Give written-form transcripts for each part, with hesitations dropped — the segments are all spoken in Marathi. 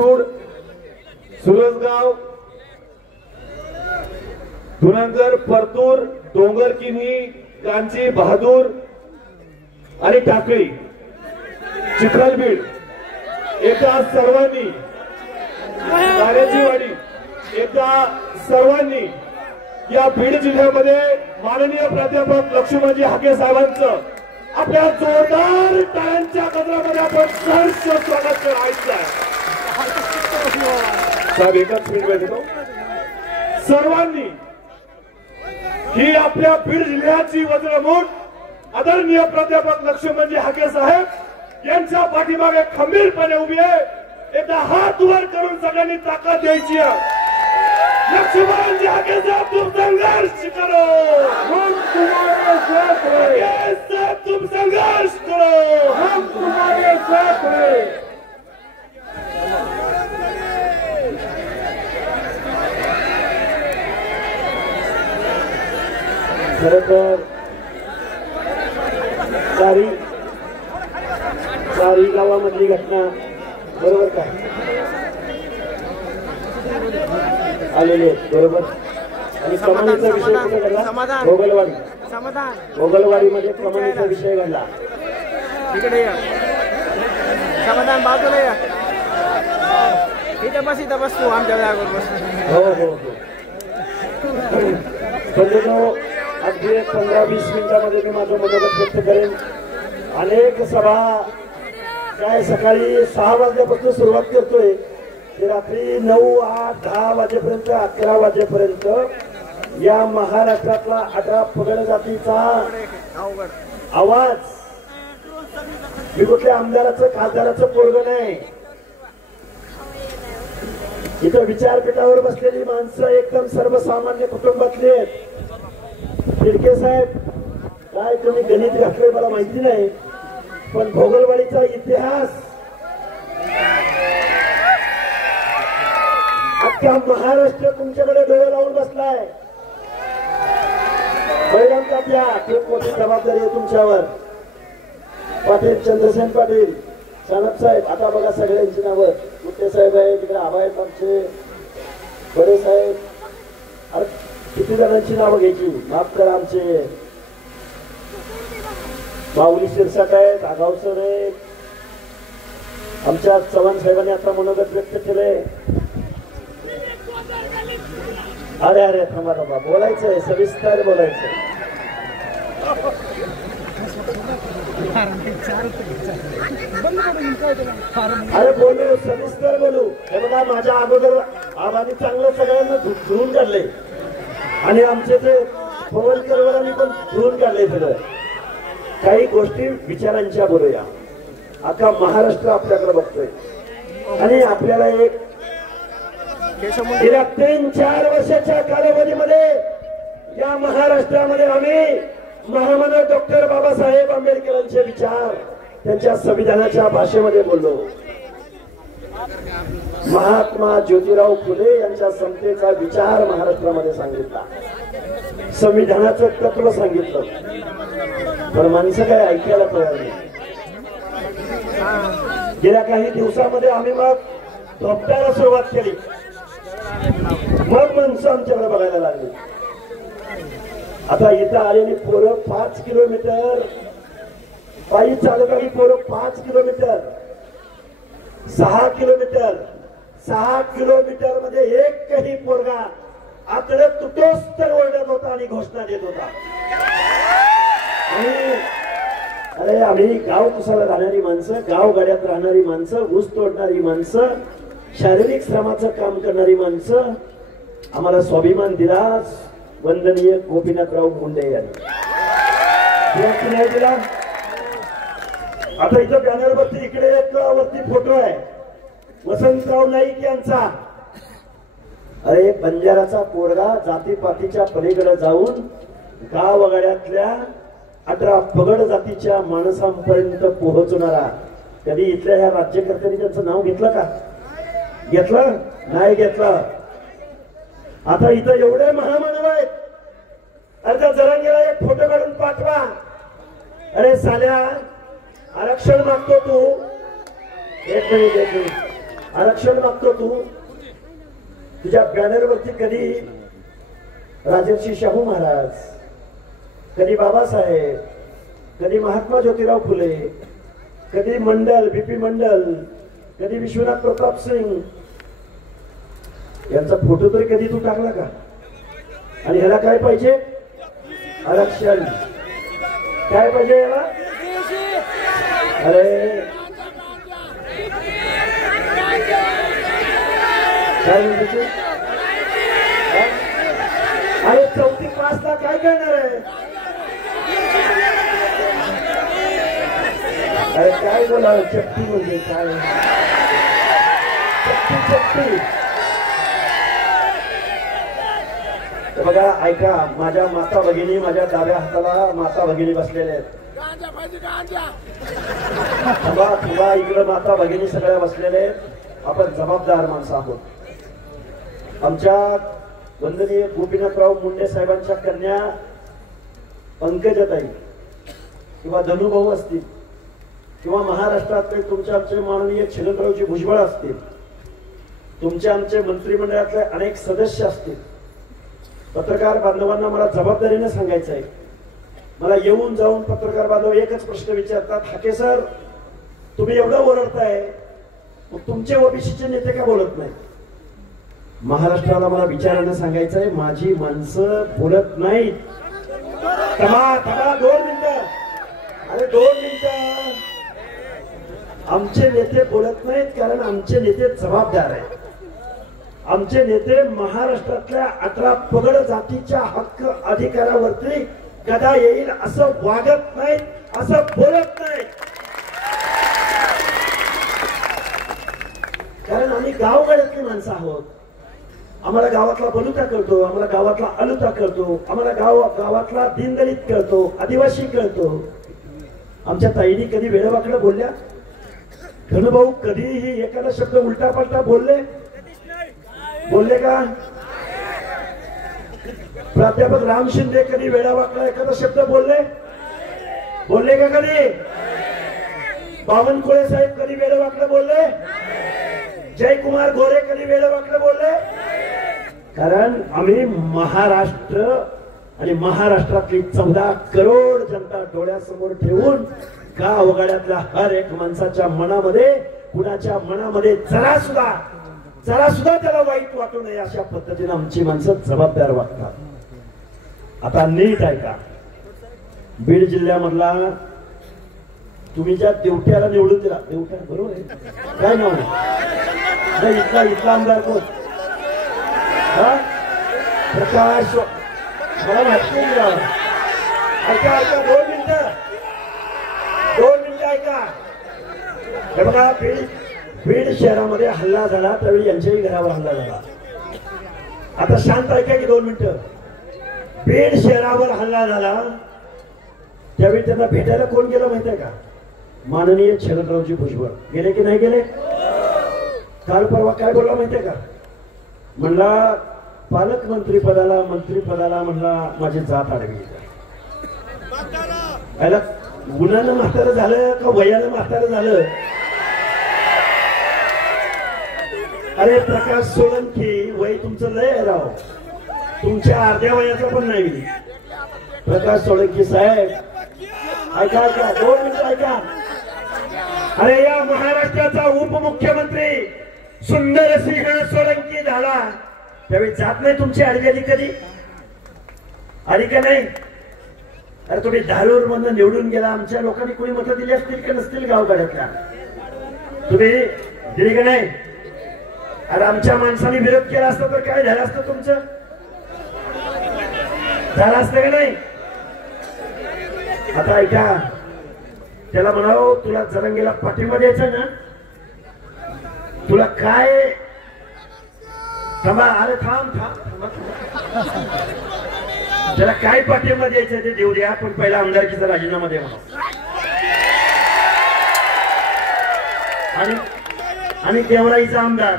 सारसूड, सुरसगाव, धुरंधर, परतूर, डोंगरकिन्ही, कांची, बहादूर आणि टाकळी, चिखलबीड एकदा सर्वांनी, वाडी एकदा सर्वांनी या बीड जिल्ह्यामध्ये माननीय प्राध्यापक लक्ष्मणजी हाके साहेबांचं आपल्या जोरदार टाळ्यांच्या गजरामध्ये आपण सहर्ष स्वागत करायचं आहे। साहेब एकच मिनिट देतो। सर्वांनी ही आपल्या बीड जिल्ह्याची वज्रमूठ आदरणीय प्राध्यापक लक्ष्मणजी हाके साहेब यांच्या पाठीमागे खंबीरपणे उभी आहे। एकदा हात वर करून सगळ्यांनी ताकद द्यायची आहे। लक्ष्मणजी हाके साहेब तुम संघर्ष करो, हम तुम्हारे साथ हैं। तुम संघर्ष करो, हम तुम्हारे साथ हैं। खरंतर चारी गावामधली घटना बरोबर का आलेले बरोबर आणि कमानीचा विषय कुठे घडला? गोगलवाडी, गोगलवाडीमध्ये कमानीचा विषय घडला। इकडे या समाधान, बाजूला या, इथं बस तू आमच्या जागेवर बस। हो हो हो बंधूंनो, अगदी 15-20 मिनिटांमध्ये मी माझं मनोगत व्यक्त करेन। अनेक सभा काय सकाळी 6 वाजल्यापासून सुरुवात करतोय ते रात्री 9, 8, 10 वाजेपर्यंत, 11 वाजेपर्यंत या महाराष्ट्रातला 18 पगड जातीचा आवाज, मी कुठल्या आमदाराचं खासदाराचं पोरग नाही, इथं विचारपीठावर बसलेली माणसं एकदम सर्वसामान्य कुटुंबातली आहेत। तिडके साहेब काय तुम्ही गणित घातलंय मला माहिती नाही, पण गोगलवाडीचा इतिहास अख्ख्या महाराष्ट्र तुमच्याकडे डोळे लावून बसलाय। बैराम तात्या, खूप मोठी जबाबदारी आहे तुमच्यावर। पाटील, चंद्रसेन पाटील, सानप साहेब, आता बघा सगळ्यांची नावं, मुत्ते साहेब आहे तिकडे, आबा आहेत आमचे, बडे साहेब, अरे किती जणांची नावं घ्यायची, माफ करा। आमचे माऊली शिरसाट आहेत, आगावसर आहेत, आमच्या चव्हाण साहेबांनी आता मनोगत व्यक्त केलंय। अरे अरे थांबा थांबा, बोलायचंय, सविस्तर बोलायचंय। अरे बोलू, सविस्तर बोलू। हे बघा, माझ्या अगोदर आबांनी चांगलं सगळ्यांना धुवून काढले आणि आमचे ते पवनकरवरांनी पण धुवून काढले सगळं। काही गोष्टी विचारांच्या बोलूया। अख्खा महाराष्ट्र आपल्याकडे बघतोय आणि आपल्याला एक गेल्या 3-4 वर्षाच्या कालावधीमध्ये या महाराष्ट्रामध्ये आम्ही महामानव डॉक्टर बाबासाहेब आंबेडकरांचे विचार त्यांच्या संविधानाच्या भाषेमध्ये बोललो। महात्मा ज्योतिराव फुले यांच्या समतेचा विचार महाराष्ट्रामध्ये सांगितला, संविधानाचं तत्व सांगितलं, पण माणसं काय ऐकायला तयार नाही। गेल्या काही दिवसामध्ये आम्ही मग धोपट्याला सुरुवात केली, मग माणसं आमच्याकडे बघायला लागली। आता इथं आलेली पोरं 5 किलोमीटर पायी चालत आली, पोरं 5 किलोमीटर, 6 किलोमीटर, 6 किलोमीटर मध्ये एकही पोरगा आकडे तुटोस तर ओरडत होता आणि घोषणा देत होता। आणि अरे आम्ही गाव कुसाला राहणारी माणसं, गाव गाड्यात राहणारी माणसं, ऊस तोडणारी माणसं, शारीरिक श्रमाचं काम करणारी माणसं, आम्हाला स्वाभिमान दिला वंदनीय गोपीनाथराव मुंडे यांनी। दिला। आता इथं बॅनरवरती इकडे वरती फोटो आहे वसंतराव नाईक यांचा। अरे बंजाराचा पोरगा जातीपातीच्या पलीकडे जाऊन गावगाड्यातल्या 18 पगड जातीच्या माणसांपर्यंत पोहोचणारा, कधी इथल्या ह्या राज्यकर्त्यांनी त्यांचं नाव घेतलं का? घेतलं नाही घेतलं। आता इथं एवढे महामानव आहेत, अरे जरांगेला एक फोटो काढून पाठवा। अरे साल्या आरक्षण मागतो तू, एक मिनिट आरक्षण मागतो तू, तुझ्या बॅनरवरती कधी राजर्षी शाहू महाराज, कधी बाबासाहेब, कधी महात्मा ज्योतिराव फुले, कधी मंडल बीपी मंडल, कधी विश्वनाथ प्रताप सिंग यांचा फोटो तरी कधी तू टाकला का? आणि ह्याला काय पाहिजे? आरक्षण. काय पाहिजे याला? अरे काय म्हणते? अरे 34 ला काय करणार आहे? अरे काय बोलावं? चप्पी म्हणजे काय? चप्पी. बघा ऐका, माझ्या माता भगिनी, माझ्या डाव्या हाताला माता भगिनी बसलेल्या आहेत. तुला इकडे माता भगिनी सगळ्या बसलेल्या आहेत. आपण जबाबदार माणसं आहोत. आमच्या वंदनीय गोपीनाथराव मुंडे साहेबांच्या कन्या पंकजाताई किंवा धनुभाऊ असतील किंवा महाराष्ट्रातले तुमचे आमचे माननीय छगनरावजी भुजबळ असतील, तुमचे आमचे मंत्रिमंडळातले अनेक सदस्य असतील, पत्रकार बांधवांना मला जबाबदारीने सांगायचं आहे. मला येऊन जाऊन पत्रकार बांधव एकच प्रश्न विचारतात, हाके सर तुम्ही एवढं ओरडताय, मग तुमचे ओबीसीचे नेते का बोलत नाही? महाराष्ट्राला मला विचारानं सांगायचं आहे, माझी माणसं बोलत नाहीत. थांबा 2 मिनिटं. अरे 2 मिनिटं. आमचे नेते बोलत नाहीत कारण आमचे नेते जबाबदार आहेत. आमचे नेते महाराष्ट्रातल्या 18 पगड जातीच्या हक्क अधिकारावरती गदा येईल असं वागत नाहीत, असं बोलत नाहीत. कारण आम्ही गावगाड्यातली माणसं आहोत. आम्हाला गावातला बलुता कळतो, आम्हाला गावातला अलुता कळतो, आम्हाला गावातला दीनदलित कळतो, आदिवासी कळतो. आमच्या ताईनी कधी वेळवाकडं बोलल्या? धनुभाऊ कधीही एखादा शब्द उलटा पलटा बोलले का? प्राध्यापक राम शिंदे कधी वेळावाकडा एखादा शब्द बोलले का कधी? बावनकुळे साहेब कधी वेळावाकडं बोलले? जयकुमार गोरे कधी वेळावाकडं बोलले? कारण आम्ही महाराष्ट्र आणि महाराष्ट्रातली 14 करोड जनता डोळ्यासमोर ठेवून गावगाड्यातल्या हर एक माणसाच्या मनामध्ये, कुणाच्या मनामध्ये जरा सुद्धा त्याला वाईट वाटू नये अशा पद्धतीने आमची माणसं जबाबदार वागतात. आता नीट ऐका, बीड जिल्ह्यामधला तुम्ही ज्या देवट्याला निवडून दिला, देवट्या बरोबर आहे काय नाव नाही? इथला आमदार कोण? प्रकाश. मला माहिती नाही. ऐका 2 मिनिटं ऐका. हे बघा, बीड शहरामध्ये हल्ला झाला त्यावेळी यांच्याही घरावर हल्ला झाला. आता शांत ऐका की 2 मिनिटं. बीड शहरावर हल्ला झाला त्यावेळी त्यांना भेटायला कोण गेलं माहितीये का? माननीय छगनरावजी भुजबळ गेले की नाही गेले? काल परवा काय बोलला माहितीये का? म्हणला पालकमंत्री पदाला, मंत्रिपदाला म्हणला माझी जात आडवी. याला गुन्ह्यानं म्हातारं झालं का वयानं म्हातारं झालं? अरे प्रकाश सोळंकी वय तुमचं लय आहे राव, तुमच्या अर्ध्या वयाचं पण नाही. प्रकाश सोळंकी साहेब ऐका 2 मिनिटं ऐका. अरे या महाराष्ट्राचा उपमुख्यमंत्री सुंदरसिंह सोळंकी झाला त्यावेळी जात नाही तुमची आडवी कधी? आली का नाही? अरे तुम्ही धारूर मधून निवडून गेला, आमच्या लोकांनी कोणी मतं दिली असतील का नसतील गावगाड्यातल्या? तुम्ही दिली का नाही? अरे आमच्या माणसाने विरोध केला असता तर काय झालं असतं तुमचं? झालं असतं का नाही? आता ऐका, त्याला म्हणावं तुला जरंगीला पाठिंबा द्यायचा ना, तुला काय? थांबा, अरे थांब. त्याला काय पाठिंबा द्यायचं ते देऊ द्या, पण पहिला आमदारकीचा राजीनामा द्या म्हणा. आणि देवराईचा आमदार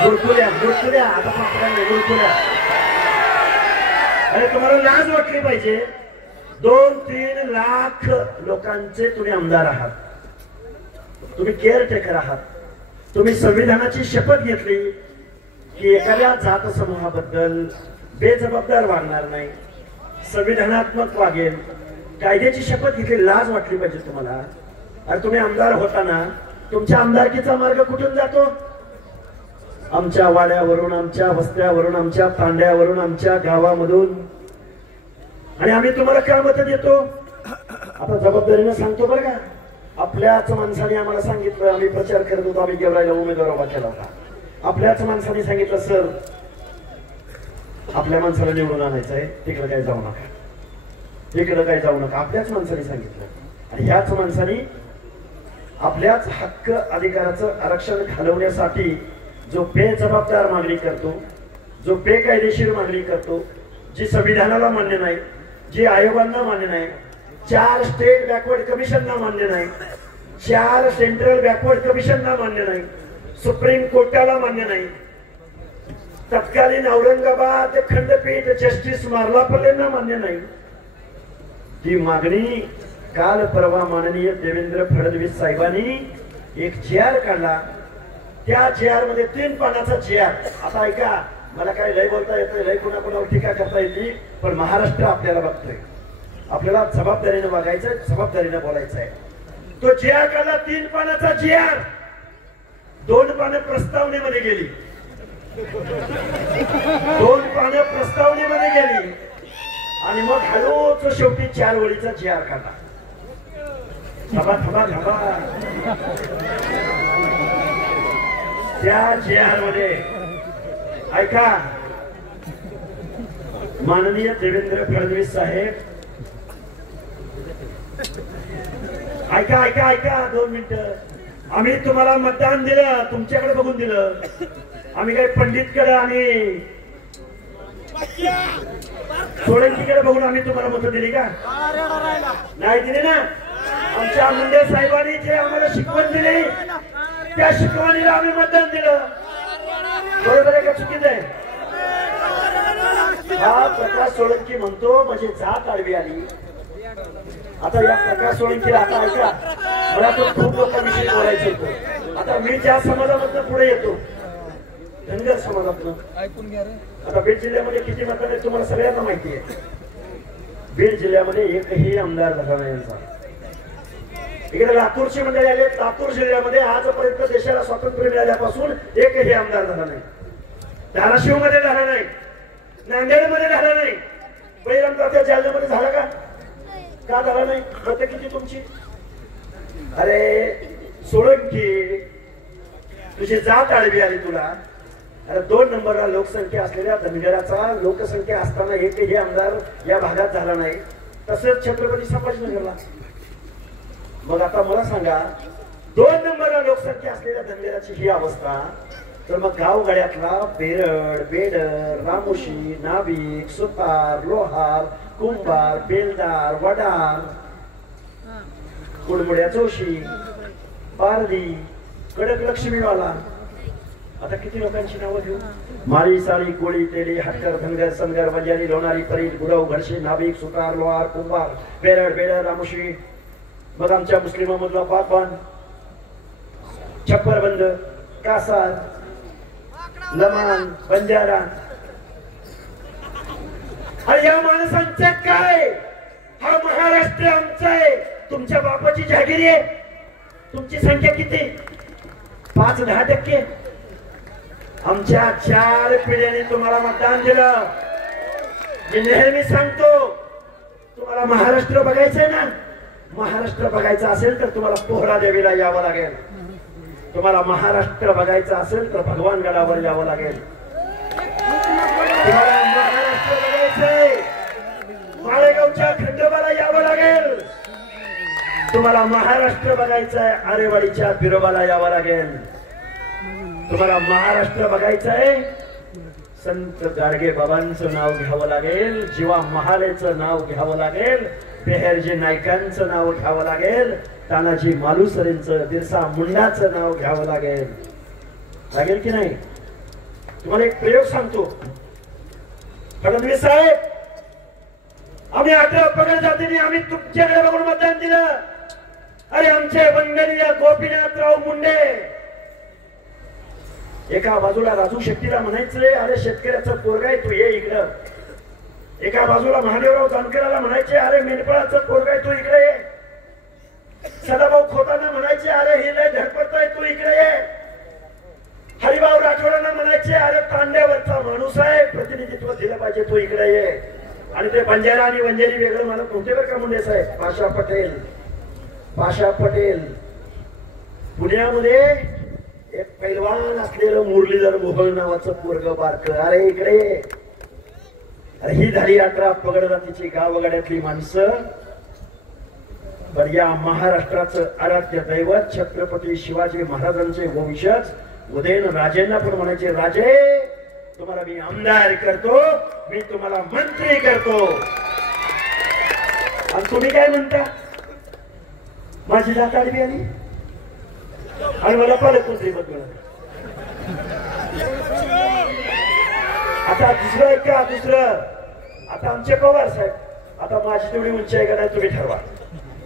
गुरकुल्या आता गुरकुल्या. अरे तुम्हाला लाज वाटली पाहिजे. 2-3 लाख लोकांचे तुम्ही आमदार आहात, तुम्ही केअरटेकर आहात, तुम्ही संविधानाची शपथ घेतली की एखाद्या जात समूहाबद्दल बेजबाबदार वागणार नाही, संविधानात्मक वागेल, कायद्याची शपथ घेतली, लाज वाटली पाहिजे तुम्हाला. आणि तुम्ही आमदार होताना तुमच्या आमदारकीचा मार्ग कुठून जातो? आमच्या वाड्यावरून, आमच्या वस्त्यावरून, आमच्या तांड्यावरून, आमच्या गावामधून. आणि आम्ही तुम्हाला काय मत देतो? आता जबाबदारीने सांगतो बरं का, आपल्याच माणसाने आम्हाला सांगितलं, आम्ही प्रचार करत होतो, आम्ही गेवराईला उमेदवार उभा केला होता. आपल्याच माणसाने सांगितलं, सर आपल्या माणसाला निवडून आणायचंय, तिकडे काय जाऊ नका, तिकडे काय जाऊ नका. आपल्याच माणसाने सांगितलं. आणि ह्याच माणसाने आपल्याच हक्क अधिकाराचं आरक्षण घालवण्यासाठी जो बेजबाबदार मागणी करतो, जो बेकायदेशीर मागणी करतो, जी संविधानाला मान्य नाही, जी आयोगांना मान्य नाही, 4 स्टेट बॅकवर्ड कमिशनना मान्य नाही, 4 सेंट्रल बॅकवर्ड कमिशनना मान्य नाही, सुप्रीम कोर्टाला मान्य नाही, तत्कालीन औरंगाबाद खंडपीठ जस्टिस मार्लापल्लेंना मान्य नाही. ती मागणी काल परवा माननीय देवेंद्र फडणवीस साहेबांनी एक JR काढला. त्या JR मध्ये 3 पानाचा JR. आता ऐका, मला काय लय बोलता येतं, लय कुणाकुणावर टीका करता येते, पण महाराष्ट्र आपल्याला बघतोय. आपल्याला जबाबदारीने वागायचंय, जबाबदारीने बोलायचंय. तो JR काढला, 3 पानाचा JR. 2 पानं प्रस्तावनेमध्ये गेली, 2 पानं प्रस्तावनेमध्ये गेली आणि मग हळूच शेवटी 4 ओळीचा JR काढला. थांबा थांबा थांबा. त्या JR मध्ये ऐका, माननीय देवेंद्र फडणवीस साहेब, ऐका ऐका ऐका 2 मिनिटं. आम्ही तुम्हाला मतदान दिलं, तुमच्याकडे बघून दिलं. आम्ही काही पंडितकडे आणि सोळंकीकडे बघून आम्ही तुम्हाला मतं दिली का? नाही दिली ना. आमच्या मुंडे साहेबांनी जे आम्हाला शिकवण दिली, त्या शिकवणीला आम्ही मतदान दिलं. बरोबर आहे का चुकीचं आहे? हा प्रकाश सोळंकी म्हणतो म्हणजे जात आडवी आली. आता या प्रकाश सोळंकीला, आता ऐका, मला तो खूप लोकांविषयी बोलायचं होतं. आता मी ज्या समाजामधनं पुढे येतो, धनगर समाजातनं, ऐकून घ्या रे. आता बीड जिल्ह्यामध्ये किती मतदान आहे तुम्हाला सगळ्यांना माहिती आहे. बीड जिल्ह्यामध्ये एकही आमदार झाला नाही यांचा. इकडे लातूरची मंडळी आले, लातूर जिल्ह्यामध्ये आजपर्यंत देशाला स्वातंत्र्य मिळाल्यापासून एकही आमदार झाला नाही. धाराशिव मध्ये झाला नाही, नांदेड मध्ये झाला नाही, बहिरमगावच्या जालन्यामध्ये झाला का? का झाला नाही? प्रत्येक किती तुमची? अरे सोळंकी, तुझी जात आडवी आली तुला. अरे 2 नंबरला लोकसंख्या असलेल्या धनगराचा लोकसंख्या असताना एकही आमदार या भागात झाला नाही. तसंच छत्रपती संभाजीनगरला. मग आता मला सांगा, 2 नंबरला लोकसंख्या असलेल्या धनगराची ही अवस्था, तर मग गावगाड्यातला बेरड, बेडर, रामोशी, नाभिक, सुतार, लोहार, कुंभार, बेलदार, वडार, कुडमुड्या जोशी, पारधी, कडक लक्ष्मीवाला, आता किती लोकांची नावं घेऊ? माळी, साळी, कोळी, तेली, हटकर, धनगर, समगर, बंजारी, लोणारी, परील, गुरव, घडशी, नाभिक, सुतार, लोहार, कुंभार, बेरड, बेडर, रामोशी. मग आमच्या मुस्लिमांमधला पाकबान, छप्परबंद, कासार, लमान, बंजारा. या माणसांचं काय? हा महाराष्ट्र आमचा आहे, तुमच्या बापाची जागीर आहे. तुमची संख्या किती? 5-10%. आमच्या 4 पिढ्यांनी तुम्हाला मतदान दिलं. मी नेहमी सांगतो, तुम्हाला महाराष्ट्र बघायचंय ना, महाराष्ट्र बघायचा असेल तर तुम्हाला पोहरा देवीला यावं लागेल. तुम्हाला महाराष्ट्र बघायचं असेल तर भगवान गडावर यावं लागेल. तुम्हाला महाराष्ट्र बघायचंय, माळेगावच्या खंडोबाला यावं लागेल. तुम्हाला महाराष्ट्र बघायचंय, आरेवाडीच्या बिरोबाला यावं लागेल. तुम्हाला महाराष्ट्र बघायचंय, संत गाडगे बाबांचं नाव घ्यावं लागेल, जीवा महालेचं नाव घ्यावं लागेल, बेहेरजी नायकांचं नाव घ्यावं लागेल, तानाजी मालुसरेंचं, बिरसा मुंडाचं नाव घ्यावं लागेल. लागेल की नाही? तुम्हाला एक प्रयोग सांगतो. फडणवीस साहेब, आम्ही 18 पगड जातीने आम्ही तुमच्याकडे बघून मतदान दिलं. अरे आमचे वंदनीय गोपीनाथराव मुंडे, एका बाजूला राजू शेट्टीला म्हणायचंय अरे शेतकऱ्याचं पोरगा आहे तू ये इकडं. एका बाजूला महादेवराव जानकराला म्हणायचे अरे मेंढपाळाचं पोरगा आहे तू इकडे ये. सदाभाऊ खोतांना म्हणायचे अरे हे लय धडपडतोय तू इकडे ये. हरिभाऊ राठोडांना म्हणायचे अरे तांड्यावरचा माणूस आहे प्रतिनिधित्व दिलं पाहिजे तू इकडे ये. आणि ते बंजारा आणि वंजारी वेगळं म्हणत नव्हते बरं का मुंडे साहेब. पाशा पटेल पुण्यामध्ये एक पैलवान असलेलं मुरलीधर मोहोळ नावाचं पोरग बारक अरे इकडे. अरे ही झाली 18 पगड जातीची गावगाड्यातली माणसं. पण या महाराष्ट्राचं आराध्य दैवत छत्रपती शिवाजी महाराजांचे वंशज उदयन राजेंना पण म्हणायचे राजे तुम्हाला मी आमदार करतो मी तुम्हाला मंत्री करतो. आणि तुम्ही काय म्हणता माझी जात आडवी आली आणि मला पालकमंत्री पद मिळालं. आता दुसरं आहे का दुसरं. आता आमचे पवार साहेब आता माझी तेवढी उंची आहे का नाही तुम्ही ठरवा.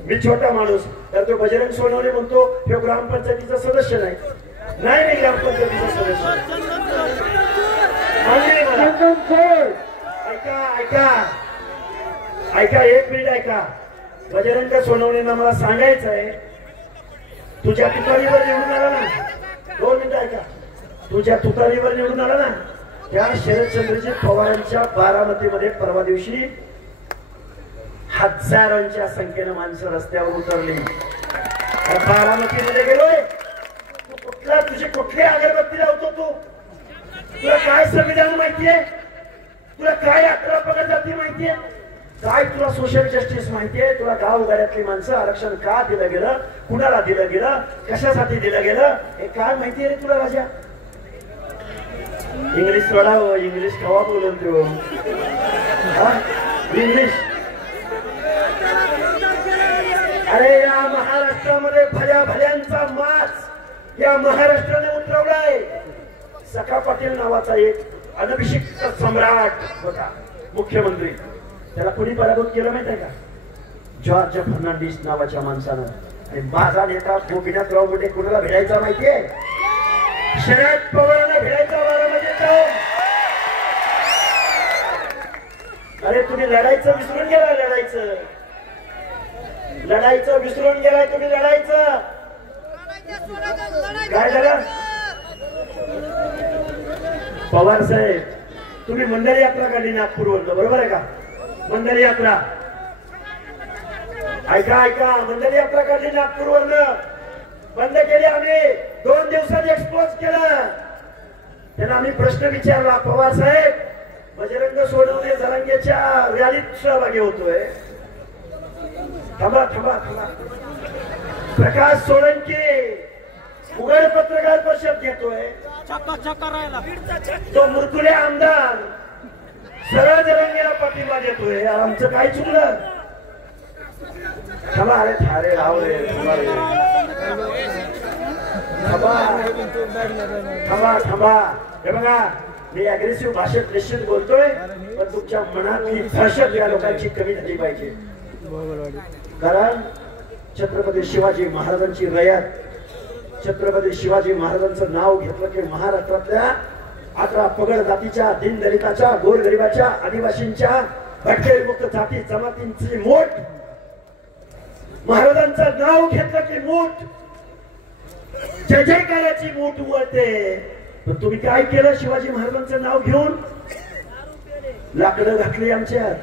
मी छोटा माणूस तर तो बजरंग सोनवणे म्हणतो हे ग्रामपंचायतीचा सदस्य नाही. नाही मी ग्रामपंचायतीचा सदस्य. ऐका ऐका ऐका एक मिनिट ऐका. बजरंग सोनवणेंना मला सांगायचं आहे तुझ्या तुतारीवर निवडून आला ना. 2 मिनिटं ऐका. तुझ्या तुतारीवर निवडून आला ना त्या शरदचंद्रजी पवारांच्या बारामतीमध्ये परवा दिवशी हजारांच्या संख्येनं माणसं रस्त्यावर उतरली. बारामतीमध्ये गेलोय कुठला तुझी कुठली अगरबत्ती लावतो तू. तुला काय संविधान माहितीये तुला काय 18 पगड जाती माहितीये काय तुला सोशल जस्टिस माहितीये तुला गावगाड्यातली माणसं आरक्षण का दिलं गेलं कुणाला दिलं गेलं कशासाठी दिलं गेलं हे काय माहितीये रे तुला राजा. इंग्लिश सोडावं इंग्लिश कवा बोलून तू इंग्लिश. अरे या महाराष्ट्रामध्ये भल्या भल्यांचा मास या महाराष्ट्राने उतरवलाय. सखा पाटील नावाचा एक अनभिषिक्त सम्राट होता मुख्यमंत्री. त्याला कुणी पराभूत केलं माहित आहे का जॉर्ज फर्नांडिस नावाच्या माणसानं. आणि माझा नेता गोपीनाथराव मुंडे कुणाला भिडायचा माहितीये शरद पवारांना भिडायचा बारामध्ये जाऊन. अरे तुम्ही लढायचं विसरून गेला. लढायचं विसरून गेलाय तुम्ही. लढायचं काय झालं पवार साहेब तुम्ही मंडल यात्रा काढली नागपूरवर बरोबर आहे का. मंडल यात्रा ऐका ऐका मंडल यात्रा काढली नागपूरवरनं बंद केली आम्ही. 2 दिवसात एक्सपोज केलं. त्यांना आम्ही प्रश्न विचारला पवार साहेब बजरंग सोनवणे जरांगेच्या रॅलीत सहभागी होतोय. थांबा थांबा थांबा. प्रकाश सोळंकी उघड पत्रकार परिषद घेतोय. तो मुरकुले आमदार सरळ जरांगेला पाठिंबा देतोय. आमचं काय चुकलं. थांबा अरे थारे रावले थांबा थांबा थांबा. हे बघा मी अग्रेसिव्ह भाषेत निश्चित बोलतोय पण तुमच्या मनातली दहशत या लोकांची कमी झाली पाहिजे. कारण छत्रपती शिवाजी महाराजांची रयत छत्रपती शिवाजी महाराजांचं नाव घेतलं की महाराष्ट्रातल्या 18 पगड जातीच्या दीनदलिताच्या गोरगरिबाच्या आदिवासींच्या भटकेविमुक्त जाती जमातींची मोठ. महाराजांचं नाव घेतलं की मोठ जय जयकाराची मोठ उवळते. पण तुम्ही काय केलं शिवाजी महाराजांचं नाव घेऊन लाकडं घातली आमच्यात.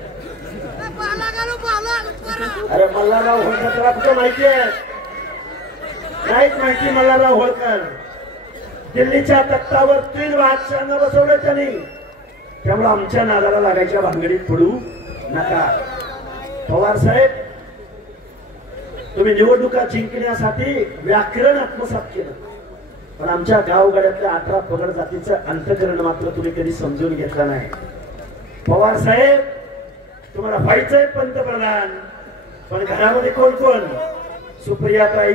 अरे मल्हारराव होळकर तुला कुठं माहिती आहे नाहीच माहिती. मल्हारराव होळकर दिल्लीच्या तख्तावर 3 बादशाहांना बसवलं त्यांनी. त्यामुळे आमच्या नादाला लागायच्या भानगडीत पडू नका. पवार साहेब तुम्ही निवडणुका जिंकण्यासाठी व्याकरण आत्मसात केलं पण आमच्या गावगाड्यातल्या 18 पगड जातीचं अंतकरण मात्र तुम्ही कधी समजून घेतलं नाही. पवार साहेब तुम्हाला व्हायचंय पंतप्रधान पण घरामध्ये कोण कोण सुप्रियाताई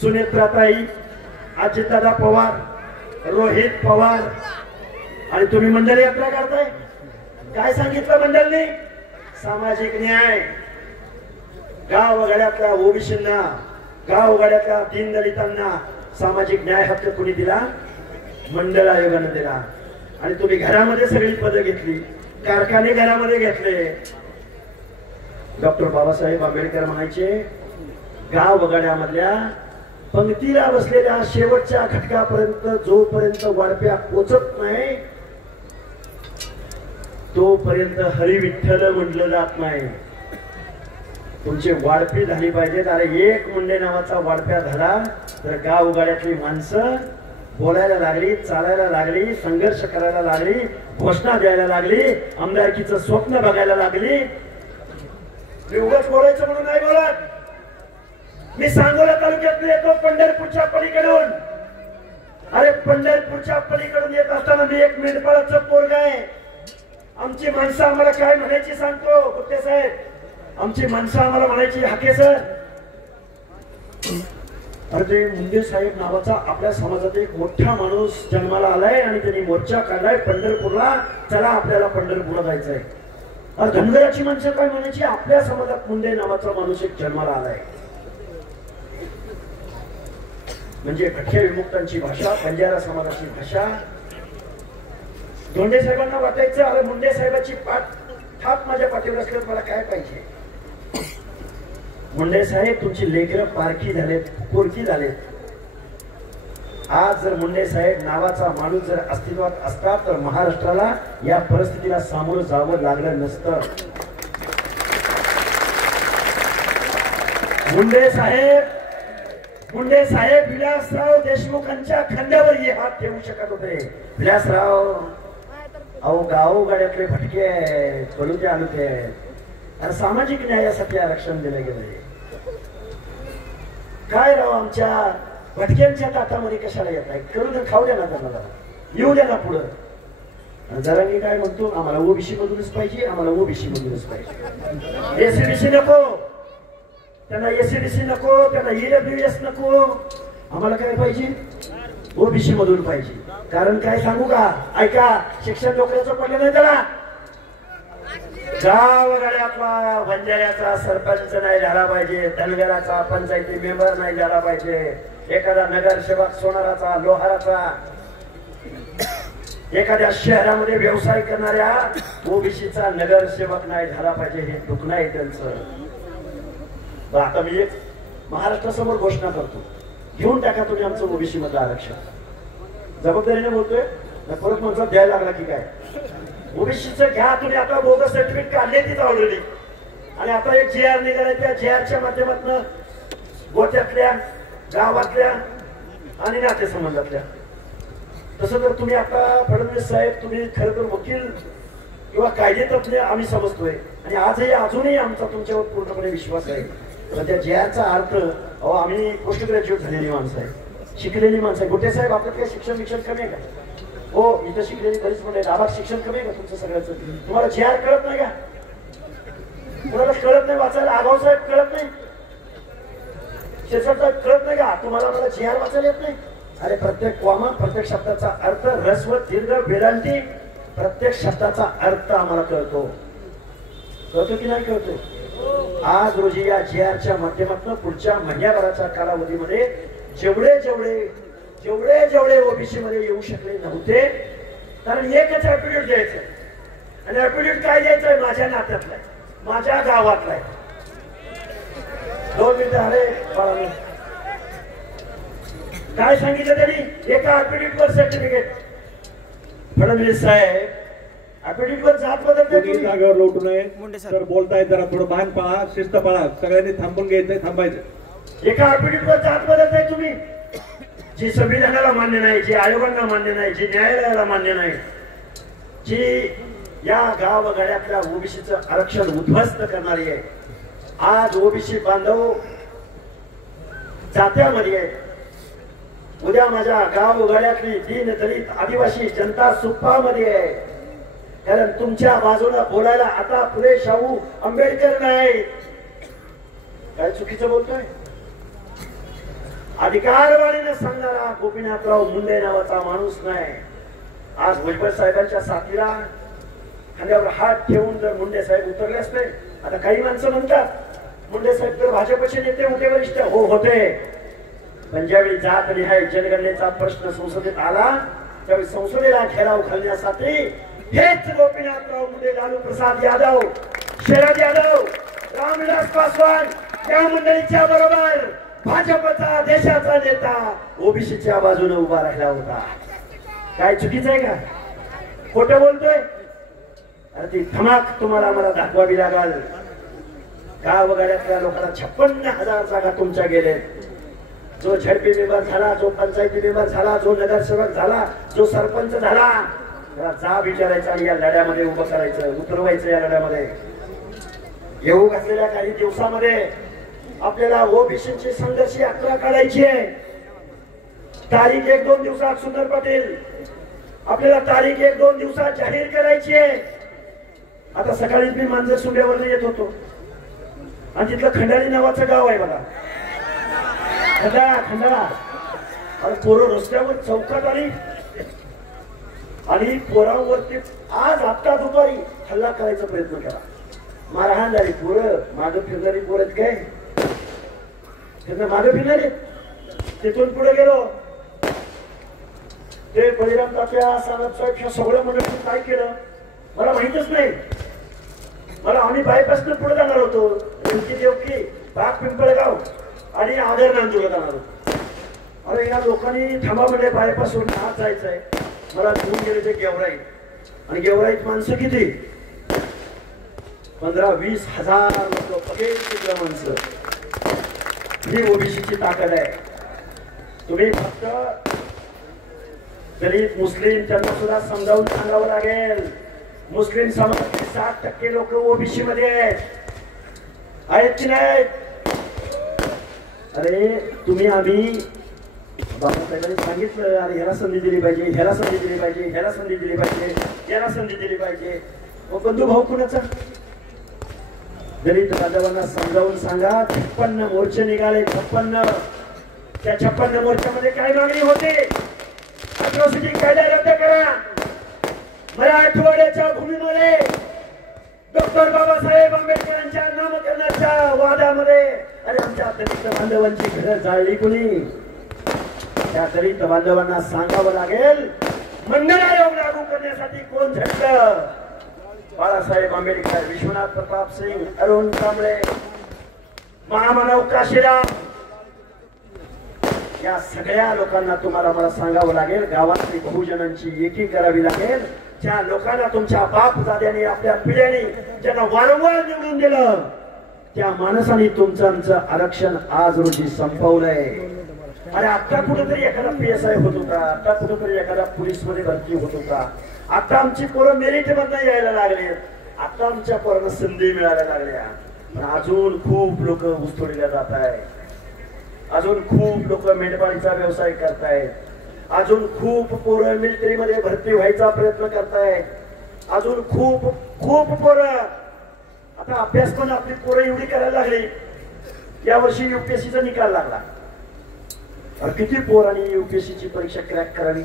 सुनेत्राताई अजितदादा पवार रोहित पवार आणि तुम्ही मंडल यात्रा काढताय. काय सांगितलं मंडलने सामाजिक न्याय गावगाड्यातल्या ओबीसींना गावगाड्यातल्या दीनदलितांना सामाजिक न्याय हक्क कोणी दिला मंडळ आयोगानं दिला आणि तुम्ही घरामध्ये सगळी पदं घेतली, कारखाने घरामध्ये घेतले. डॉक्टर बाबासाहेब आंबेडकर म्हणायचे, गाव वगाड्यामधल्या पंक्तीला बसलेल्या शेवटच्या घटकापर्यंत जोपर्यंत वाढप्या पोचत नाही तोपर्यंत हरी विठ्ठल म्हटलं जात नाही. तुमची वाढपी झाली पाहिजेत. अरे एक मुंडे नावाचा वाढप्या झाला तर गाव उगाड्यातली माणसं बोलायला लागली, चालायला लागली, संघर्ष करायला लागली, घोषणा द्यायला लागली, आमदारकीचं स्वप्न बघायला लागली. मी उगाच बोलायचं म्हणून नाही बोलत. मी सांगोला तालुक्यात येतो पंढरपूरच्या पलीकडून. अरे पंढरपूरच्या पलीकडून येत असताना मी एक मेंढपाळाचं पोरग आहे. आमची माणसं आम्हाला काय म्हणायची सांगतो गुप्ते साहेब. आमची माणसं आम्हाला म्हणायची, हाके सर, अरे ते मुंडे साहेब नावाचा आपल्या समाजात एक मोठा माणूस जन्माला आलाय आणि त्यांनी मोर्चा काढलाय पंढरपूरला, चला आपल्याला पंढरपूरला जायचंय. अरे धनगराची माणसं काय म्हणायची, आपल्या समाजात मुंडे नावाचा माणूस एक जन्माला आलाय. म्हणजे भटक्या विमुक्तांची भाषा, बंजारा समाजाची भाषा. धोंडे साहेबांना वाटायचं, अरे मुंडे साहेबांची थाप माझ्या पाठीवर असल्यावर मला काय पाहिजे. मुंडे साहेब तुमची लेकरं पारखी झालेत, पोरकी झालेत. आज जर मुंडे साहेब नावाचा माणूस जर अस्तित्वात असता तर महाराष्ट्राला या परिस्थितीला सामोरं जावं लागलं नसतं. मुंडे साहेब विलासराव देशमुखांच्या खांद्यावर हात ठेवू शकत होते. विलासराव अहो गाव गाड्यातले भटके आहेत, कळूचे आलुके आहेत, आणि सामाजिक न्यायासाठी आरक्षण दिलं गेलंय. काय राव आमच्या भटक्यांच्या ताटामध्ये कशाला येत नाही, करू दे, खाऊ द्या ना त्यांना, येऊ द्या ना पुढं. जरांगी काय म्हणतो, आम्हाला ओबीसी मधूनच पाहिजे, आम्हाला ओबीसी मधूनच पाहिजे. एसीबीसी नको त्यांना, एसीबीसी नको त्यांना, ईडब्ल्यूएस नको, आम्हाला काय पाहिजे, ओबीसी मधून पाहिजे. कारण काय सांगू का, ऐका, शिक्षण नोकऱ्याचं पडलं नाही त्याला. गाव गाड्यातला बंजाऱ्याचा सरपंच नाही झाला पाहिजे, धनगराचा पंचायती मेंबर नाही झाला पाहिजे, एखादा नगरसेवक सोनाराचा, लोहाराचा, एखाद्या शहरामध्ये व्यवसाय करणाऱ्या ओबीसीचा नगरसेवक नाही झाला पाहिजे. हे दुखणं आहे त्यांचं. आता मी एक महाराष्ट्रासमोर घोषणा करतो, घेऊन टाका तुम्ही आमचं ओबीसी मधलं आरक्षण. जबाबदारीने बोलतोय, परत माणसात द्यायला लागला की काय. ओबीसीचं घ्या तुम्ही. आता बोगस सर्टिफिकेट काढले तिथं ऑलरेडी, आणि आता एक JR निघालाय. त्या JRच्या माध्यमातून गोत्यातल्या, गावातल्या आणि नातेसंबंधातल्या. तसं तर तुम्ही आता फडणवीस साहेब, तुम्ही खरं तर वकील किंवा कायदेतज्ञ आम्ही समजतोय, आणि आजही अजूनही आमचा तुमच्यावर पूर्णपणे विश्वास आहे. तर त्या JRचा अर्थ, अहो आम्ही पोस्ट ग्रॅज्युएट झालेली माणसं आहे, शिकलेली माणसं आहे. गोटे साहेब आपलं काही शिक्षण कमी आहे का? हो, इथं शिकलेली बरीच म्हणजे गावात शिक्षण कमी आहे का तुमचं सगळ्याचं? तुम्हाला JR कळत नाही का? तुम्हाला कळत नाही वाचायला? आगाव साहेब कळत नाही? शेषर साहेब कळत नाही का? तुम्हाला मला JR वाचायला येत नाही? अरे प्रत्येक कॉमा, प्रत्येक शब्दाचा अर्थ, ऱ्हस्व, दीर्घ, वेदांती, प्रत्येक शब्दाचा अर्थ आम्हाला कळतो. कळतो की नाही कळतो? आज रोजी या JRच्या माध्यमातून पुढच्या महिन्याभराच्या कालावधीमध्ये जेवढे ओबीसी मध्ये येऊ शकले नव्हते, कारण एकच ऍप्टिट्यूड द्यायचं, आणि ऍप्टिट्यूड काय द्यायचंय, माझ्या नात्यातला आहे, माझ्या गावातला आहे. 2 मिनिटं अरे बाळांनो, काय सांगितलं त्यांनी, एका ऍप्टिट्यूडवर सर्टिफिकेट. फडणवीस साहेब ऍप्टिट्यूडवर जात बदलते, जागेवर लोटू नये, तर बोलताय जरा थोडं भान पाळा, शिस्त पाळा, सगळ्यांनी थांबून घ्यायचंय, थांबायचं. एका ऍप्टिट्यूडवर जात बदलताय तुम्ही, जी संविधानाला मान्य नाही, जी आयोगांना मान्य नाही, जी न्यायालयाला मान्य नाही, जी या गाव गाड्यातल्या ओबीसीचं आरक्षण उद्ध्वस्त करणारी आहे. आज ओबीसी बांधव जात्यामध्ये आहेत, उद्या माझ्या गाव गाड्यातली दीन दलित आदिवासी जनता सुप्पामध्ये आहे. कारण तुमच्या बाजूला बोलायला आता फुले शाहू आंबेडकर नाही. काय चुकीचं बोलतोय? अधिकारवाणीने सांगणारा गोपीनाथराव मुंडे नावाचा माणूस नाही. आज भुजबळ साहेबांच्या साथीला खांद्यावर हात ठेवून जर मुंडे साहेब उतरले असते. आता काही माणसं म्हणतात मुंडे साहेब तर भाजपचे नेते होते, वरिष्ठ हो होते, पण ज्यावेळी जात निहाय जनगणनेचा प्रश्न संसदेत आला त्यावेळी संसदेला घेराव घालण्यासाठी हेच गोपीनाथराव मुंडे, लालू प्रसाद यादव, शरद यादव, रामविलास पासवान या मंडळीच्या बरोबर भाजपचा देशाचा नेता ओबीसीच्या बाजूने उभा राहिला होता. काय चुकीचं आहे का? खोटं बोलतोय? अरे ती धमाक तुम्हाला मला दाखवावी लागल. गाव वगैरेतल्या लोकांना 56,000 जागा तुमच्या गेले. जो झडपी मेंबर झाला, जो पंचायती मेंबर झाला, जो नगरसेवक झाला, जो सरपंच झाला, त्याला जा विचारायचं आणि या लढ्यामध्ये उभं करायचं, उतरवायचं. या लढ्यामध्ये येऊ घातलेल्या काही दिवसामध्ये आपल्याला ओबीसीची संघर्ष यात्रा काढायची आहे. तारीख 1-2 दिवसात सुंदर पाटील आपल्याला तारीख 1-2 दिवसात जाहीर करायची आहे. आता सकाळीच मी मांजर सुंब्यावर येत होतो आणि तिथलं खंडाळी नावाचं गाव आहे बघा. खंडाळा आणि पोरं रस्त्यावर चौकात आली आणि पोरांवरती आज आत्ता दुपारी हल्ला करायचा प्रयत्न केला. मारहाण झाली. पोरं मागं फिरणारी पोरं आहेत काय? मागे फिरणारे. तिथून पुढे गेलो ते बळीराम तात्या, सानप साहेब सगळं मंडळी काय केलं मला माहितच नाही. आम्ही बायपासनं पुढे जाणार होतो. देवकी, बाग, पिंपळगाव आणि आदर नांदूरला जाणार होतो. अरे या लोकांनी थांबा म्हणजे बायपासून आत जायचंय. मला घेऊन गेले ते गेवराई आणि गेवराईत माणसं किती? 15-20 हजार लोक बघेल माणसं. ही ओबीसीची ताकद आहे. तुम्ही फक्त दलित मुस्लिम त्यांना सुद्धा समजावून सांगावं लागेल. मुस्लिम समाजातील 60% लोक ओबीसी मध्ये आहेत की नाही? अरे तुम्ही आम्ही बाबासाहेबांनी सांगितलं अरे ह्याला संधी दिली पाहिजे, ह्याला संधी दिली पाहिजे, ह्याला संधी दिली पाहिजे, ह्याला संधी दिली पाहिजे. मग बंधू भाऊ कुणाचा? दलित बांधवांना समजावून सांगा. 56 मोर्चे निघाले. 56. त्या 56 मोर्चामध्ये काय मागणी होती? अट्रॉसिटी कायदा रद्द करा. मराठवाड्याच्या भूमीमध्ये डॉक्टर बाबासाहेब आंबेडकरांच्या नामकरणाच्या वादामध्ये अरे आमच्या दलित बांधवांची घरं जाळली कुणी? त्या दलित बांधवांना सांगावं लागेल मंडल आयोग लागू करण्यासाठी कोण झटलं? बाळासाहेब आंबेडकर, विश्वनाथ प्रताप सिंग, अरुण कांबळे, महामानव काशीराम या सगळ्या लोकांना तुम्हाला मला सांगावं लागेल. गावातली बहुजनांची एकी करावी लागेल. ज्या लोकांना तुमच्या बाप दाद्याने आपल्या पिढ्याने ज्यांना वारंवार निवडून दिलं त्या माणसाने तुमचं आमचं आरक्षण आज रोजी संपवलंय. अरे आता कुठेतरी एखादा PSI होत होता, आता कुठेतरी एखादा पोलीस मध्ये भरती होत होता. आता आमची पोरं मेरिट मधनं यायला लागले. आता आमच्या पोरांना संधी मिळायला लागल्या. पण अजून खूप लोक ऊसतोडीला जात आहेत. अजून खूप लोक मेंढपाळीचा व्यवसाय करतायत. अजून खूप पोरं मिलिटरी मध्ये भरती व्हायचा प्रयत्न करतायत. अजून खूप खूप पोरं आता अभ्यास पण आपली पोरं एवढी करायला लागली. यावर्षी UPSCचा निकाल लागला. किती पोरांनी UPSCची परीक्षा क्रॅक करावी?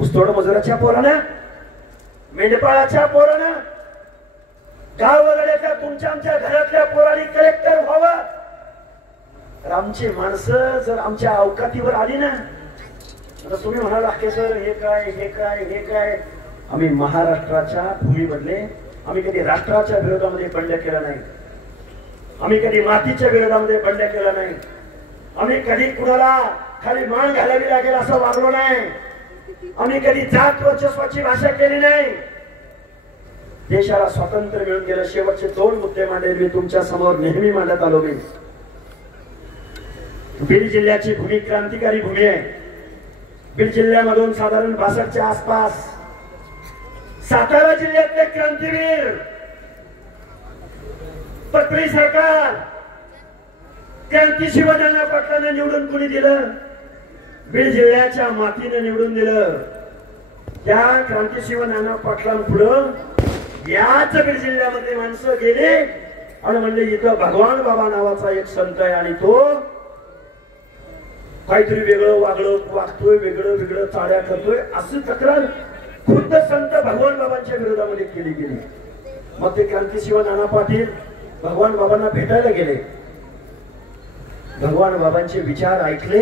ऊसतोड मजुराच्या पोरानं, मेंढपाळाच्या पोरानं, गाव वगैरेच्या तुमच्या आमच्या घरातल्या पोरांनी कलेक्टर व्हावं. तर आमची माणसं जर आमच्या अवकातीवर आली ना आता तुम्ही म्हणाल अख्खे सर हे काय हे काय हे काय. आम्ही महाराष्ट्राच्या भूमीमधले आम्ही कधी राष्ट्राच्या विरोधामध्ये बंड केला नाही. आम्ही कधी मातीच्या विरोधामध्ये बंड केला नाही. आम्ही कधी कुणाला खाली मान घालावी लागेल असं वागलो नाही. आम्ही कधी जात वर्चस्वाची भाषा केली नाही. देशाला स्वातंत्र्य मिळून गेलं. शेवटचे 2 मुद्दे मांडले मी तुमच्या समोर नेहमी मांडत आलो. मी बीड जिल्ह्याची भूमी क्रांतिकारी भूमी आहे. बीड जिल्ह्यामधून साधारण 62च्या आसपास सातारा जिल्ह्यातले क्रांतीवीर पत्री सरकार क्रांती नाना पाटलांना निवडून कुणी दिलं? बीड जिल्ह्याच्या मातीने निवडून दिलं. त्या क्रांती नाना पाटलांपुढं याच बीड जिल्ह्यामध्ये माणसं गेले आणि म्हणले इथं भगवान बाबा नावाचा एक संत आहे आणि तो काहीतरी वेगळं वागतोय, वेगळं वेगळं चाड्या करतोय असं तक्रार खुद्द संत भगवान बाबांच्या विरोधामध्ये केली गेली. मग ते क्रांती नाना पाटील भगवान बाबांना भेटायला गेले. भगवान बाबांचे विचार ऐकले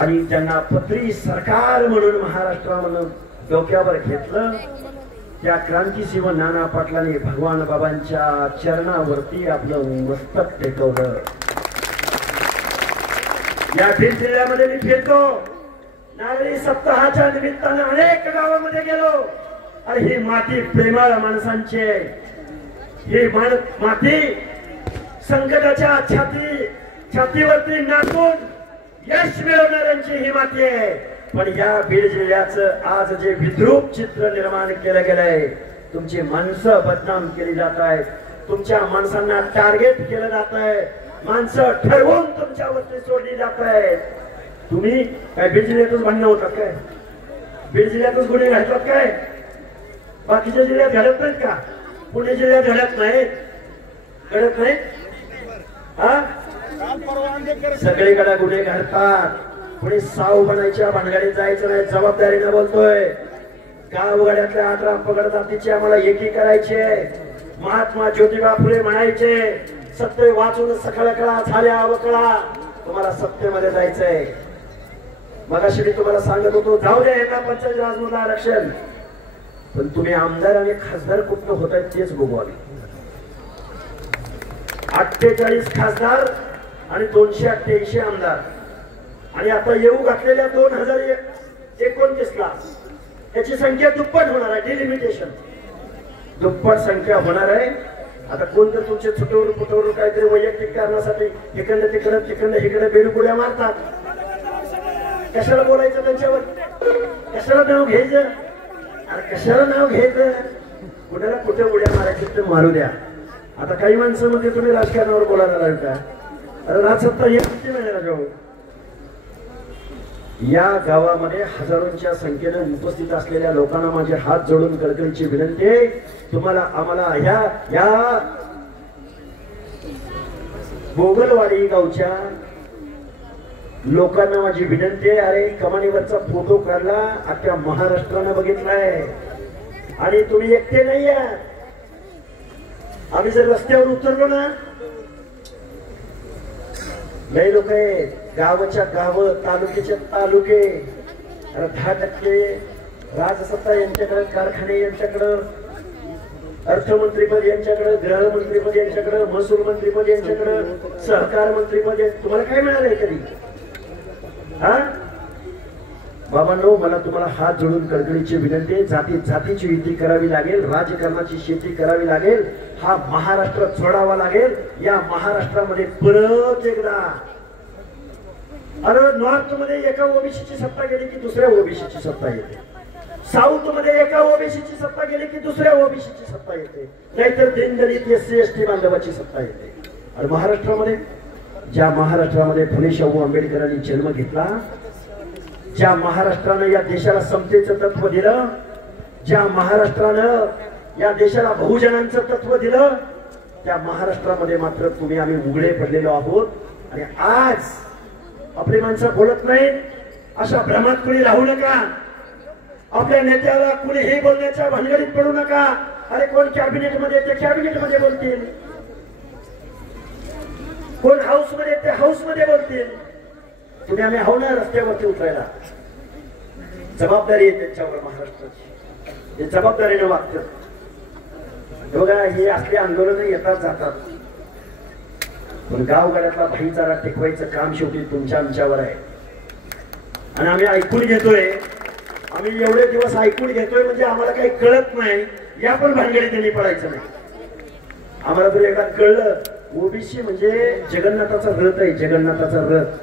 आणि त्यांना पत्री सरकार म्हणून महाराष्ट्रामध्ये डोक्यावर घेतलं, त्या क्रांतिसिंह नाना पाटलांनी भगवान बाबांच्या चरणावरती आपलं मस्तक टेकवलं. या बीड जिल्ह्यामध्ये मी फिरतो, नागरी सप्ताहाच्या निमित्तानं अनेक गावामध्ये गेलो. अरे ही माती प्रेमळ माणसांची आहे, ही माती संकटाच्या छातीवरती नाचून यश मिळवणाऱ्यांची ही माती आहे. पण या बीड जिल्ह्याचं आज जे विद्रूप चित्र निर्माण केलं गेलंय, तुमची माणसं बदनाम केली जात आहेत, तुमच्या माणसांना टार्गेट केलं जात आहे, माणसं ठरवून तुमच्यावरती सोडली जात आहेत. तुम्ही काय बीड जिल्ह्यातच भांडणं होतात काय? बीड जिल्ह्यातच गुन्हे घडतात काय? बाकीच्या जिल्ह्यात घडत नाहीत का? पुणे जिल्ह्यात घडत नाहीत? घडत नाहीत? हा, सगळीकडे गुन्हे घडतात. पुणे साव बनायच्या भानगडीत जायचं नाही, जबाबदारीने बोलतोय. गावगाड्यातल्या 18 पगड जातीची आम्हाला एकी करायची आहे. महात्मा ज्योतिबा फुले म्हणायचे, सत्य वाचून सकाळ कळा झाल्या अवकळा. तुम्हाला सत्तेमध्ये जायचंय. मगाशी मी तुम्हाला सांगत होतो, जाऊ द्या एका पंचायत राजमधलं आरक्षण, पण तुम्ही आमदार आणि खासदार कुठं होत आहेत तेच बघू. 48 खासदार आणि 288 आमदार, आणि आता येऊ घातलेल्या 2029 ला त्याची संख्या दुप्पट होणार आहे. डिलिमिटेशन दुप्पट संख्या होणार आहे. आता कोणतं तुमचे छोटोरू पुटोरू काहीतरी वैयक्तिक कारणासाठी इकडनं तिकडं इकडे बेडुकुड्या मारतात. कशाला बोलायचं त्यांच्यावर? कशाला नाव घ्यायचं? अरे कशाला नाव घ्यायचं? कुणाला कुठे उड्या मारायचं ते मारू द्या. आता काही माणसं मध्ये तुम्ही राजकारणावर बोलायला लागता. अरे राजसत्ता हे किती मिळणार जाऊ? या गावामध्ये हजारोंच्या संख्येने उपस्थित असलेल्या लोकांना माझे हात जोडून कळकळीची विनंती आहे, तुम्हाला आम्हाला या गोगलवाडी गावच्या लोकांना माझी विनंती आहे. अरे कमानीवरचा फोटो काढला, अख्ख्या महाराष्ट्रानं बघितलाय, आणि तुम्ही एकटे नाही आहात. आम्ही जर रस्त्यावर उतरलो ना, लई लोक आहेत, गावाच्या गाव, तालुक्याच्या तालुके. 10% राजसत्ता यांच्याकडे, कारखाने यांच्याकडे, अर्थमंत्रीपद यांच्याकडे, गृहमंत्रीपद यांच्याकडे, महसूल मंत्रीपद यांच्याकडे, सहकार मंत्रीपद. तुम्हाला काय मिळालंय कधी? हा बाबांनो, मला तुम्हाला हात जोडून कळकळीची विनंती आहे. जातीची युती करावी लागेल, राजकारणाची शेती करावी लागेल, हा महाराष्ट्र सोडावा लागेल. या महाराष्ट्रामध्ये परत एकदा, अरे नॉर्थ मध्ये एका ओबीसीची सत्ता गेली की दुसऱ्या ओबीसीची सत्ता येते, साऊथ मध्ये एका ओबीसीची सत्ता गेली की दुसऱ्या ओबीसीची सत्ता येते, नाहीतर दीनदलित SC ST बांधवाची सत्ता येते. आणि महाराष्ट्रामध्ये, ज्या महाराष्ट्रामध्ये फुले शाहू आंबेडकरांनी जन्म घेतला, ज्या महाराष्ट्रानं या देशाला समतेचं तत्व दिलं, ज्या महाराष्ट्रानं या देशाला बहुजनांचं तत्व दिलं, त्या महाराष्ट्रामध्ये मात्र तुम्ही आम्ही उघडे पडलेलो आहोत. आणि आज आपली माणसं बोलत नाहीत, अशा भ्रमात कुणी राहू नका. आपल्या नेत्याला कुणीही बोलण्याच्या भानगडीत पडू नका. अरे कोण कॅबिनेट मध्ये, ते कॅबिनेट मध्ये बोलतील, कोण हाऊस मध्ये, ते हाऊस मध्ये बोलतील. तुम्ही आम्ही हाऊ ना रस्त्यावरती उतरायला. जबाबदारी आहे त्यांच्यावर महाराष्ट्राची, हे जबाबदारीने वागतात. बघा, हे असले आंदोलन येतात जातात, पण गावगाड्यातला भाईचारा टिकवायचं काम शेवटी तुमच्या आमच्यावर आहे. आणि आम्ही ऐकून घेतोय, आम्ही एवढे दिवस ऐकून घेतोय, म्हणजे आम्हाला काही कळत नाही, या पण भानगडीत त्यांनी पडायचं नाही. आम्हाला जर एकदा कळलं, ओबीसी म्हणजे जगन्नाथाचा रथ आहे, जगन्नाथाचा रथ.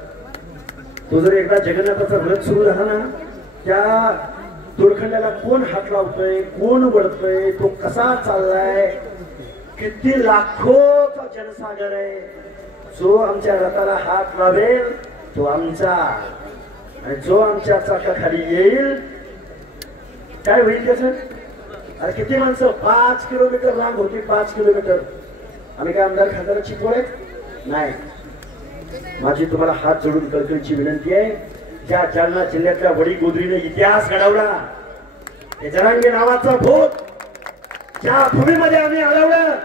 तो जर एकदा जगन्नाथाचा रथ सुरू झाला ना, त्या दोरखंडाला कोण हात लावतोय, कोण वळतोय, तो कसा चाललाय, किती लाखोचा जनसागर आहे. जो आमच्या रथाला हात लावेल तो आमचा, आणि जो आमच्या चाकाखाली येईल काय होईल त्याच? अरे किती माणसं, 5 किलोमीटर लांब होती, 5 किलोमीटर. आम्ही काय आमदार खासदाराची पोळ नाही. माझी तुम्हाला हात जोडून कळकळीची विनंती आहे, ज्या जालना जिल्ह्यातल्या वडीगोद्रीने इतिहास घडवला, हे जरांगे नावाचा भूत ज्या भूमीमध्ये आम्ही आलवलं,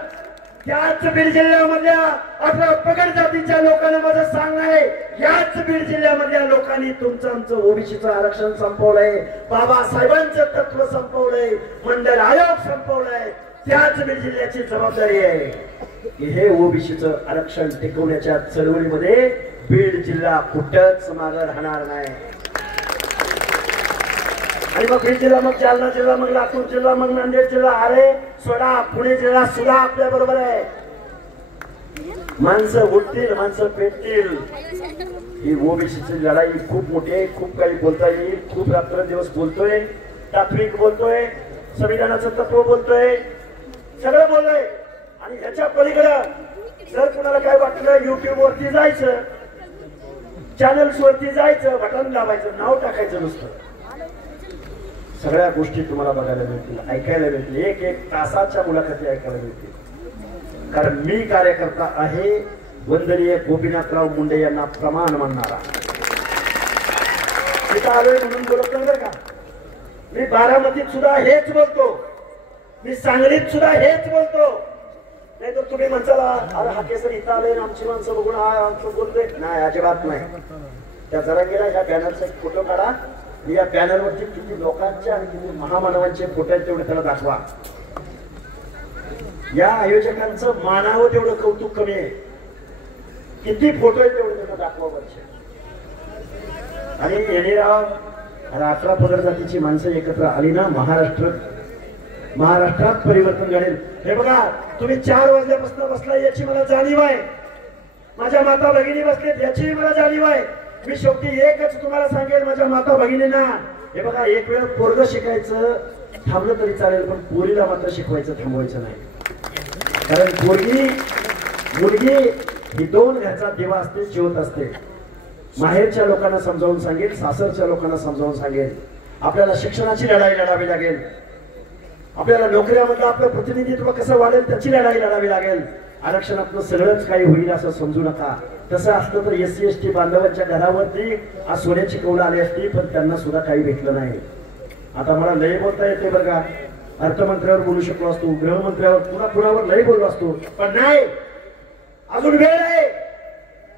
त्याच बीड जिल्ह्यामधल्या 18 पगड जातीच्या लोकांना माझं सांगणं आहे, याच बीड जिल्ह्यामधल्या लोकांनी तुमचं आमचं ओबीसीचं आरक्षण संपवलंय, बाबासाहेबांचं तत्व संपवलंय, मंडल आयोग संपवलंय. त्याच बीड जिल्ह्याची जबाबदारी आहे की हे ओबीसीचं आरक्षण टिकवण्याच्या चळवळीमध्ये बीड जिल्हा कुठंच मागे राहणार नाही. आणि मग बीड जिल्हा, मग जालना जिल्हा, मग लातूर जिल्हा, मग नांदेड जिल्हा, अरे सोडा पुणे जिल्हा सुद्धा आपल्या बरोबर आहे. माणसं उठतील, माणसं पेटतील. ही ओबीसीची लढाई खूप मोठी आहे. खूप काही बोलता येईल. खूप रात्रंदिवस बोलतोय, तात्विक बोलतोय, संविधानाचं तत्व बोलतोय, सगळं बोललोय. आणि ह्याच्या पलीकडं जर कुणाला काय वाटलं, युट्यूब वरती जायचं, चॅनल्स वरती जायचं, बटन दाबायचं, नाव टाकायचं नुसतं, सगळ्या गोष्टी तुम्हाला बघायला मिळतील, ऐकायला मिळतील. एक एक तासाच्या मुलाखती ऐकायला मिळतील. कारण मी कार्यकर्ता आहे वंदनीय गोपीनाथराव मुंडे यांना प्रमाण मानणारा. तिथं आलोय म्हणून बोलत नाही बरं का. मी बारामतीत सुद्धा हेच बोलतो, मी सांगलीत सुद्धा हेच बोलतो. नाही तर तुम्ही म्हणताला अरे हा केसर इथं आले आमची माणसं बघून आमचं बोलतोय. नाही, अजिबात नाही. त्या जरांगीला ह्या बॅनरचा एक फोटो काढा. या बॅनरवरती किती लोकांचे आणि किती महामानवांचे फोटो आहेत तेवढे त्याला दाखवा. या आयोजकांचं मानावं तेवढं कौतुक कमी आहे. किती फोटो आहेत तेवढे त्यांना दाखवा वर्ष. आणि येणेराव 18 पगड जातीची माणसं एकत्र आली ना, महाराष्ट्रात परिवर्तन घडेल. हे बघा, तुम्ही 4 वाजल्यापासून बसला याची मला जाणीव आहे. माझ्या माता भगिनी बसलेत याची मला जाणीव आहे. मी शेवटी एकच तुम्हाला सांगेल माझ्या माता भगिनींना, हे बघा, एक वेळ पोरग शिकायचं थांबलं तरी चालेल, पण पोरीला मात्र शिकवायचं थांबवायचं नाही. कारण मुलगी ही 2 घरचा दिवा असते, ज्योत असते. माहेरच्या लोकांना समजावून सांगेल, सासरच्या लोकांना समजावून सांगेल. आपल्याला शिक्षणाची लढाई लढावी लागेल, आपल्याला नोकऱ्यामधलं आपलं प्रतिनिधित्व कसं वाढेल त्याची लढाई लढावी लागेल. आरक्षणातलं सगळंच काही होईल असं समजू नका. तसं असतं तर SC ST बांधवांच्या घरावरती आज सोन्याची कौलं आली असती, पण त्यांना सुद्धा काही भेटलं नाही. आता मला लय बोलता येते बरं का. अर्थमंत्र्यावर बोलू शकलो असतो, गृहमंत्र्यावर, कुणावर लय बोललो असतो, पण नाही. अजून वेळ आहे,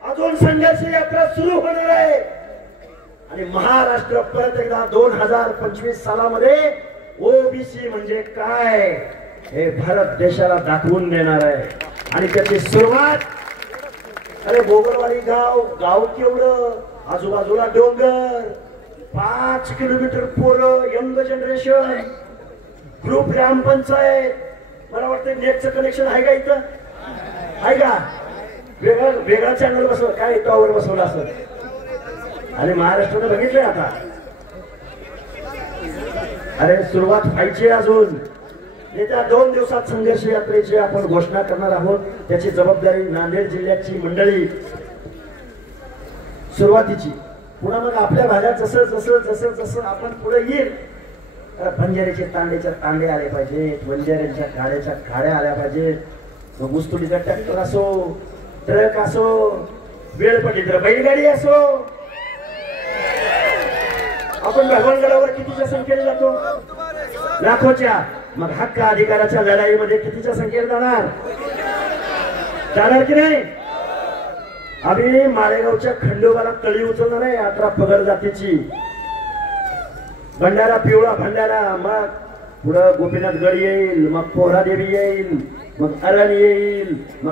अजून संघर्ष यात्रा सुरू होणार आहे. आणि महाराष्ट्र परत एकदा 2025 सालामध्ये ओबीसी म्हणजे काय हे भारत देशाला दाखवून देणार आहे. आणि त्याची सुरुवात, अरे बोगरवाडी गाव केवढं, आजूबाजूला डोंगर, 5 किलोमीटर पोरं, यंग जनरेशन, ग्रुप ग्रामपंचायत. मला वाटतं नेटचं कनेक्शन आहे का इथं? आहे का? वेगळा चॅनल बसव, काय टॉवर बसवला असं. आणि महाराष्ट्राने बघितलंय आता. अरे सुरुवात व्हायची अजून. येत्या 2 दिवसात संघर्ष यात्रेची आपण घोषणा करणार आहोत. त्याची जबाबदारी नांदेड जिल्ह्याची मंडळी सुरुवातीची. पुन्हा मग आपल्या भागात जसं जसं जसं जसं आपण पुढे येईल, बंजाऱ्याचे तांडे आले पाहिजेत, बंजाऱ्यांच्या गाड्या आल्या पाहिजेत. मग ऊसतोडीचा ट्रॅक्टर असो, ट्रक असो, वेळ पडली तर बैलगाडी असो. आपण भगवानगडावर कितीच्या संख्येने जातो? लाखोच्या. मग हक्क अधिकाराच्या लढाईमध्ये कितीच्या संख्येने जाणार की नाही? आम्ही माळेगावच्या खंडोबाला तळी उचलणार आहे 18 पगड जातीची. भंडारा, पिवळा भंडारा, मग पुढं गोपीनाथ गड येईल, मग पोहरादेवी येईल, मग अरण येईल, मग